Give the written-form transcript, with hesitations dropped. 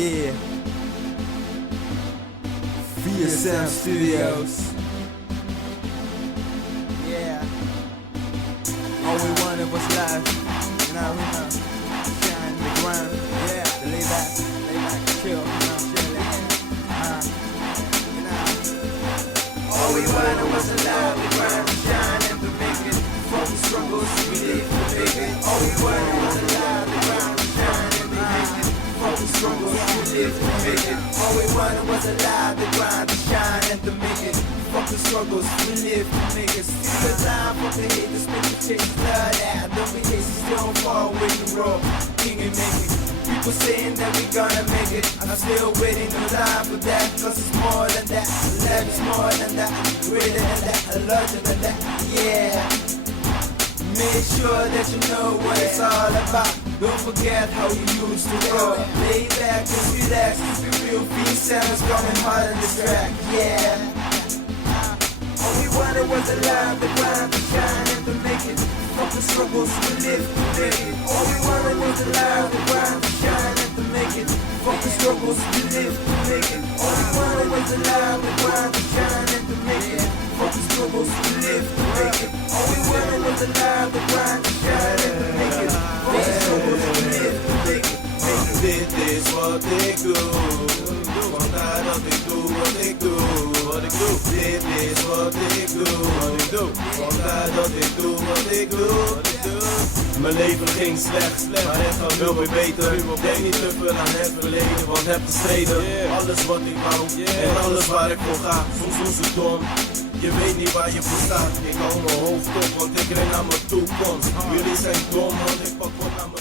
Yeah. VSM Studios. Yeah. All we wanted was life. You know, shine the grind. Yeah. The lay back, chill. All we wanted was a life, the grind, to shine and to make it. From the struggles we live to make it. All we wanted was a life, the grind, to shine and to make it. From the struggles we live to make it. All we wanted was a life, the grind, to shine and to make it. Fuck the struggles we live to make it. Still the time, fuck the haters, make the chase blood out. Don't be hasty, don't fall with the road. King and make it. People saying that we gonna make it. I'm still waiting in line for that. Cause it's more than that. Life is more than that. Greater than that. Larger than that. Yeah. Make sure that you know what it's all about. Don't forget how you used to roll. Lay back and relax. The real VSM is coming hard on this track. Yeah. All we wanted was a life, the grind, to shine and to make it. Fuck the struggles we live to make it. All we wanted was a life, the grind, to shine and to make it. Fuck the struggles we live to make it. All we wanted was a life, the grind, to shine and to make it. Fuck the struggles we live to make it. All we wanted was a life, the grind, to shine and to make it. Fuck the struggles we live to make it. Dit is wat ik doe, vandaar dat ik doe wat ik doe. Dit is wat ik doe, vandaar dat ik doe wat ik doe. Mijn leven ging slecht, maar het gaat wel weer beter. Denk niet te veel aan het verleden, want heb gestreden. Alles wat ik wou en alles waar ik voor ga. Soms doen ze dom, je weet niet waar je voor staat. Ik hou mijn hoofd op, want ik ren naar mijn toekomst. Jullie zijn dom, want ik pak wat aan mijn